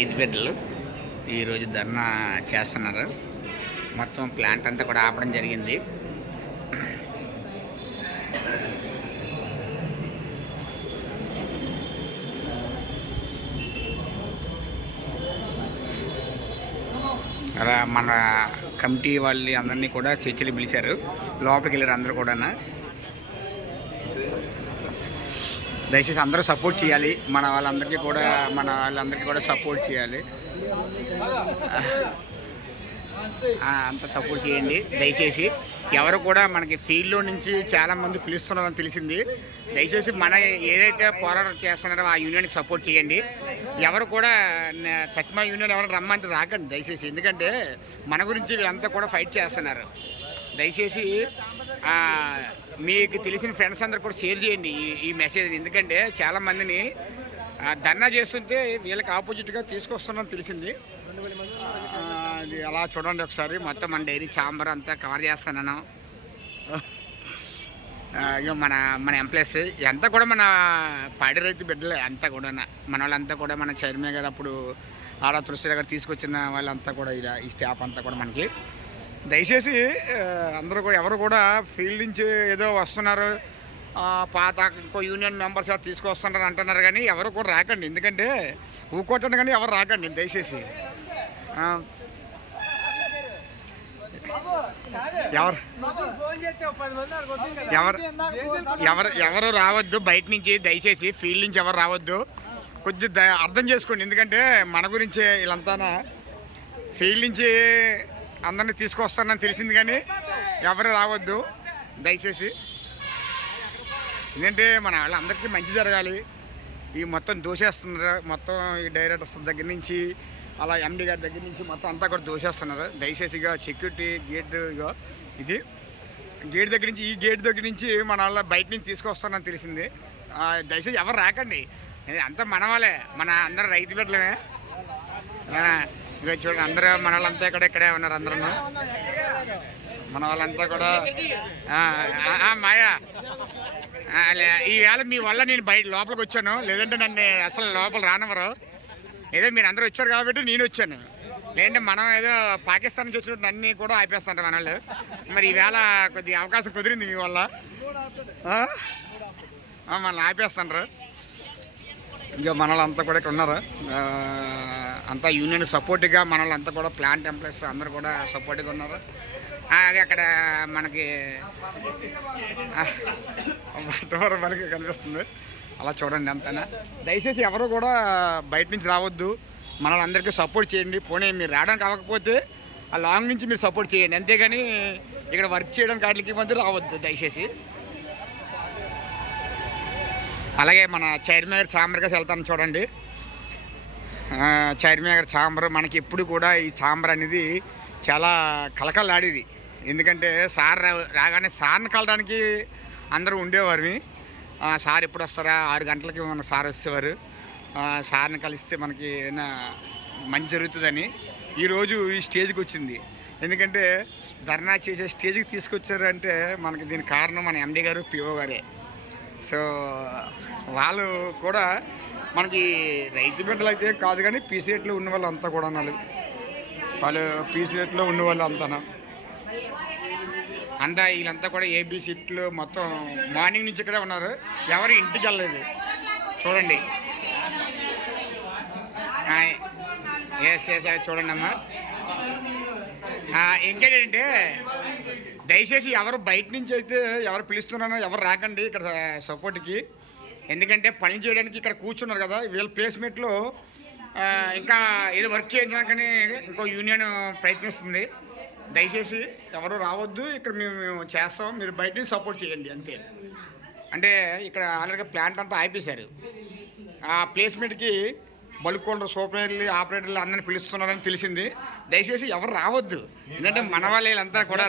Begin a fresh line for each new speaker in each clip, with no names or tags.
ఐదు బిడ్డలు ఈరోజు ధర్నా చేస్తున్నారు. మొత్తం ప్లాంట్ అంతా కూడా ఆపడం జరిగింది. అలా మన కమిటీ వాళ్ళు అందరినీ కూడా చర్చలు పిలిచారు. లోపలికి వెళ్ళారు అందరూ కూడా దయచేసి అందరూ సపోర్ట్ చేయాలి. మన వాళ్ళందరికీ కూడా మన వాళ్ళందరికీ కూడా సపోర్ట్ చేయాలి. అంత సపోర్ట్ చేయండి. దయచేసి ఎవరు కూడా మనకి ఫీల్డ్లో నుంచి చాలామంది పిలుస్తున్నారని తెలిసింది. దయచేసి మన ఏదైతే పోరాటం చేస్తున్నారో ఆ యూనియన్కి సపోర్ట్ చేయండి. ఎవరు కూడా తక్మా యూనియన్ ఎవరు రమ్మంటే రాకండి దయచేసి. ఎందుకంటే మన గురించి వీళ్ళంతా కూడా ఫైట్ చేస్తున్నారు. దయచేసి మీకు తెలిసిన ఫ్రెండ్స్ అందరు కూడా షేర్ చేయండి ఈ ఈ మెసేజ్ని ఎందుకంటే చాలా మందిని ధర్నా చేస్తుంటే వీళ్ళకి ఆపోజిట్గా తీసుకొస్తున్నాం తెలిసింది. అది అలా చూడండి ఒకసారి. మొత్తం మన డైరీ ఛాంబర్ అంతా కవర్ చేస్తున్నాను. ఇక మన మన ఎంప్లాయీస్ అంతా కూడా మన పాడి రైతు బిడ్డలే అంతా కూడా మన వాళ్ళంతా కూడా మన చైర్మన్ గారు అప్పుడు ఆడ తులసి గారు తీసుకొచ్చిన వాళ్ళంతా కూడా ఇలా ఈ స్టాఫ్ అంతా కూడా మనకి. దయచేసి అందరూ కూడా ఎవరు కూడా ఫీల్డ్ నుంచి ఏదో వస్తున్నారు పాత ఇంకో యూనియన్ మెంబర్స్ తీసుకొస్తున్నారు అంటున్నారు కానీ ఎవరు కూడా రాకండి. ఎందుకంటే ఊకొట్టండి కానీ ఎవరు రాకండి దయచేసి. ఎవరు? ఎవరు? ఎవరు ఎవరు రావద్దు బయట నుంచి దయచేసి ఫీల్డ్ నుంచి ఎవరు రావద్దు. కొద్ది అర్థం చేసుకోండి. ఎందుకంటే మన గురించే వీళ్ళంతా ఫీల్డ్ నుంచి అందరినీ తీసుకొస్తానని తెలిసింది కానీ ఎవరు రావద్దు. దయచేసి ఎందుకంటే మన వాళ్ళందరికీ మంచి జరగాలి. ఈ మొత్తం దోషేస్తున్నారు మొత్తం ఈ డైరెక్టర్స్ దగ్గర నుంచి అలా ఎండి గారి దగ్గర నుంచి మొత్తం అంతా కూడా దోషేస్తున్నారు దయచేసి ఇక సెక్యూరిటీ గేట్ ఇగో ఇది. గేట్ దగ్గర నుంచి ఈ గేట్ దగ్గర నుంచి మన వాళ్ళ బయట నుంచి తీసుకొస్తానని తెలిసింది. దయచేసి ఎవరు రాకండి. అంతా మన వాళ్ళే. మన అందరు రైతు బిడ్డలమే. ఇక చూడండి అందరూ మన వాళ్ళంతా ఇక్కడ ఇక్కడే ఉన్నారు అందరూ మన వాళ్ళంతా కూడా మాయా. ఈవేళ మీ వల్ల నేను బయట లోపలికి వచ్చాను. లేదంటే నన్ను అసలు లోపల రానివ్వరు. ఏదో మీరు అందరూ వచ్చారు కాబట్టి నేను వచ్చాను. లేదంటే మనం ఏదో పాకిస్తాన్ నుంచి వచ్చినట్టు అన్నీ కూడా ఆపేస్తాను మన వాళ్ళు మరి ఈవేళ కొద్ది అవకాశం కుదిరింది మీ వల్ల. మనల్ని ఆపేస్తుంటారు ఇంకా మన వాళ్ళంతా కూడా ఇక్కడ ఉన్నారు. అంతా యూనియన్ సపోర్ట్గా మన వాళ్ళంతా కూడా ప్లాంట్ ఎంప్లాయీస్ అందరూ కూడా సపోర్ట్గా ఉన్నారు. అలాగే అక్కడ మనకి వాటర్ మనకి కనిపిస్తుంది. అలా చూడండి అంతనా? దయచేసి ఎవరు కూడా బయట నుంచి రావద్దు. మన వాళ్ళందరికీ సపోర్ట్ చేయండి. పోనీ మీరు రావడానికి అవ్వకపోతే ఆ లాంగ్ నుంచి మీరు సపోర్ట్ చేయండి. అంతేగాని ఇక్కడ వర్క్ చేయడానికి వాటికి మధ్య రావద్దు దయచేసి. అలాగే మన చైర్మన్ గారి ఛాంబర్గా వెళ్తాను చూడండి. చైర్మేగర్ చాంబర్ మనకి ఎప్పుడు కూడా ఈ చాంబర్ అనేది చాలా కలకలాడేది ఎందుకంటే సార్ రా- రాగానే సార్ని కలడానికి అందరూ ఉండేవారు సార్ ఎప్పుడు వస్తారా? ఆరు గంటలకి మన సార్ వచ్చేవారు. సార్ని కలిస్తే మనకి ఏదైనా మంచి జరుగుతుందని ఈరోజు ఈ స్టేజ్కి వచ్చింది. ఎందుకంటే ధర్నా చేసే స్టేజ్కి తీసుకొచ్చారంటే మనకి దీనికి కారణం మన ఎండీ గారు పిఓ గారే. సో వాళ్ళు కూడా మనకి రైతు బిడ్డలు అయితే కాదు కానీ పీసీ రేట్లో ఉన్న వాళ్ళు అంతా కూడా వాళ్ళు వాళ్ళు పీసీ రేట్లో ఉన్న వాళ్ళు అంతానా అంతా వీళ్ళంతా కూడా ఏబీ సీట్లు మొత్తం మార్నింగ్ నుంచి ఇక్కడే ఉన్నారు. ఎవరు ఇంటికి వెళ్ళలేదు. చూడండి. ఎస్ ఎస్ చూడండి అమ్మా. ఇంకేంటంటే దయచేసి ఎవరు బయట నుంచి అయితే ఎవరు పిలుస్తున్నారో ఎవరు రాకండి ఇక్కడ సపోర్ట్కి ఎందుకంటే పని చేయడానికి ఇక్కడ కూర్చున్నారు కదా వీళ్ళ ప్లేస్మెంట్లో ఇంకా ఏదో వర్క్ చేయించడానికని ఇంకో యూనియన్ ప్రయత్నిస్తుంది. దయచేసి ఎవరు రావద్దు ఇక్కడ మేము మేము చేస్తాం మీరు బయట నుంచి సపోర్ట్ చేయండి అంతే. అంటే ఇక్కడ ఆల్రెడీగా ప్లాంట్ అంతా ఆపేశారు. ఆ ప్లేస్మెంట్కి బలుకొండ సూపర్లు ఆపరేటర్లు అందరిని పిలుస్తున్నారని తెలిసింది. దయచేసి ఎవరు రావద్దు ఎందుకంటే మన వాళ్ళంతా కూడా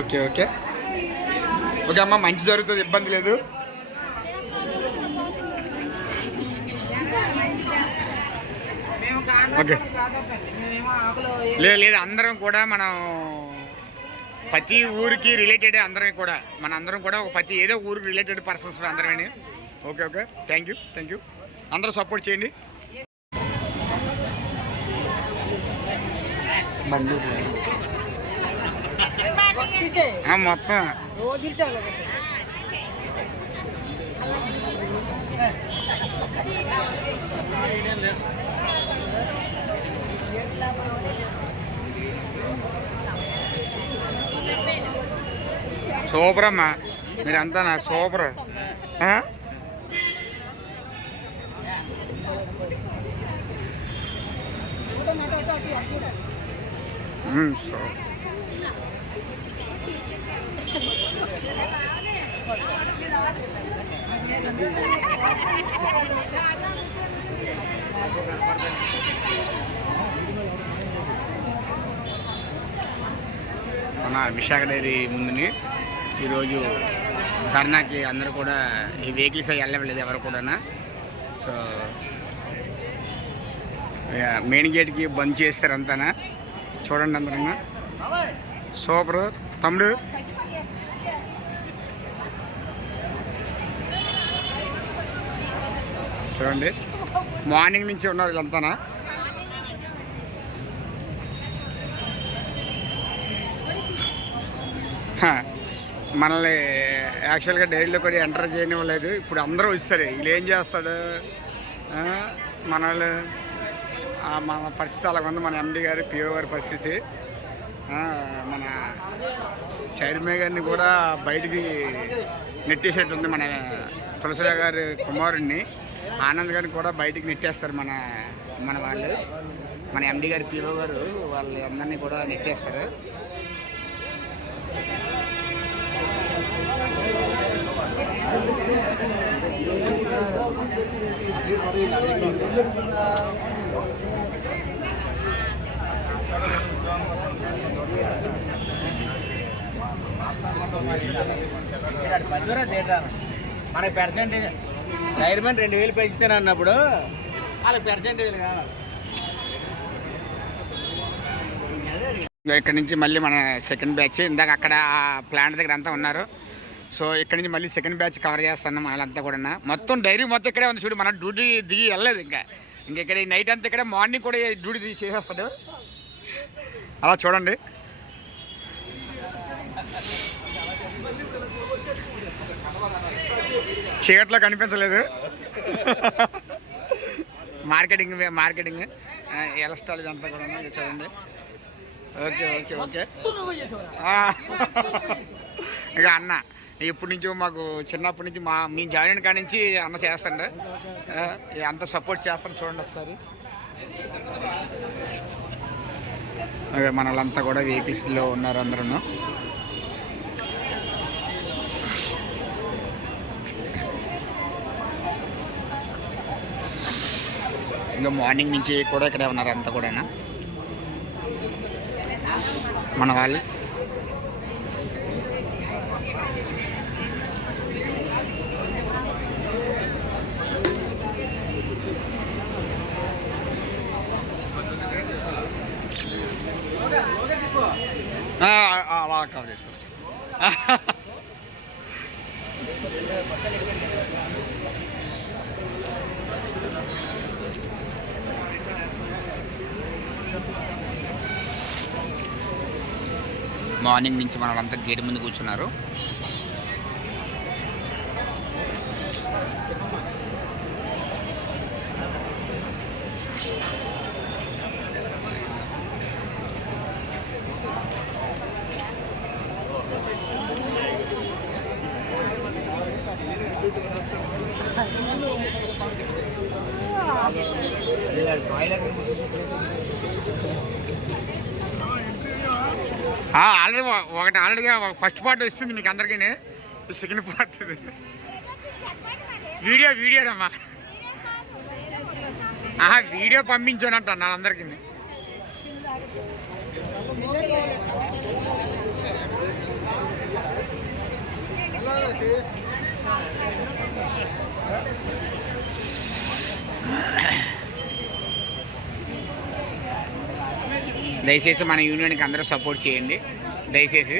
ఓకే ఓకే. ఓకే అమ్మ మంచి జరుగుతుంది ఇబ్బంది లేదు. ఓకే. లేదు లేదు అందరం కూడా మనం ప్రతి ఊరికి రిలేటెడ్ అందరం కూడా. మన అందరం కూడా ఒక ప్రతి ఏదో ఊరికి related persons అందరమే okay okay. Thank you thank you అందరూ సపోర్ట్ చేయండి.
తీసే
మొత్తం. సూపర్ అమ్మా మీరంతా నా సూపర్. సూపర్. మన విశాఖ డైరీ ముందుని. ఈరోజు ధర్నాకి అందరూ కూడా ఈ వెహికల్స్ అవి వెళ్ళలేదు ఎవరు కూడా సో మెయిన్ గేట్కి బంద్ చేస్తారు అంతానా. చూడండి అందరన్నా సూపర్. తమ్ముడు. చూడండి. మార్నింగ్ నుంచి ఉన్నారు వీళ్ళంతానా? మనల్ని యాక్చువల్గా డైరీలో కూడా ఎంటర్ చేయనివ్వలేదు. ఇప్పుడు అందరూ వస్తారు. వీళ్ళు ఏం చేస్తాడు? మనల్ని మన పరిస్థితి అలా ఉంది. మన ఎండి గారి పిఓ గారి పరిస్థితి. మన చైర్మన్ గారిని కూడా బయటికి నెట్టేసేట్టు ఉంది మన తులసిరా గారి కుమారుడిని ఆనంద్ గారిని కూడా బయటికి నెట్టేస్తారు మన మన వాళ్ళు. మన ఎండి గారి పిఓ గారు వాళ్ళు అందరినీ కూడా నెట్టేస్తారు.
మనకి పర్సెంటేజ్ టైర్మన్ రెండు వేలు పెంచుతాను అన్నప్పుడు వాళ్ళకి పర్సెంటేజ్ కావాలి.
ఇక్కడ నుంచి మళ్ళీ మన సెకండ్ బ్యాచ్ ఇందాక అక్కడ ప్లాంట్ దగ్గర అంతా ఉన్నారు. సో ఇక్కడ నుంచి మళ్ళీ సెకండ్ బ్యాచ్ కవర్ చేస్తున్నాం మనలంతా కూడా మొత్తం డైరీ మొత్తం ఇక్కడే ఉంది చూడు మన డ్యూటీ దిగి వెళ్ళలేదు ఇంకా. ఇంక ఇక్కడ నైట్ అంతా ఇక్కడ మార్నింగ్ కూడా డ్యూటీ దిగి చేసేస్తాడు. అలా చూడండి. చీకట్లో కనిపించలేదు. మార్కెటింగ్ మార్కెటింగ్ ఎలస్టాల్ ఇదంతా కూడా చూడండి. Okay okay okay. ఇక అన్న ఇప్పటి నుంచి మాకు చిన్నప్పటి నుంచి మా మీ జాయిన్ కాడి నుంచి అన్న చేస్తాండి. అంత సపోర్ట్ చేస్తాను చూడండి ఒకసారి. అదే మన వాళ్ళంతా కూడా వెహికల్స్లో ఉన్నారు అందరూ ఇంకా మార్నింగ్ నుంచి కూడా ఇక్కడే ఉన్నారు అంతా కూడా మన వాళ్ళు. ఆ, అలా కవర్ చేసుకోవచ్చు మార్నింగ్ నుంచి మన వాళ్ళంతా గేట్ ముందు కూర్చున్నారు. ఆల్రెడీ ఒకటి ఆల్రెడీగా ఒక ఫస్ట్ పార్ట్ వస్తుంది మీకు అందరికీ సెకండ్ పార్ట్ వీడియో వీడియో అమ్మా. ఆహా వీడియో పంపించానంట నా అందరికీ దయచేసి మన యూనియన్కి అందరూ సపోర్ట్ చేయండి. దయచేసి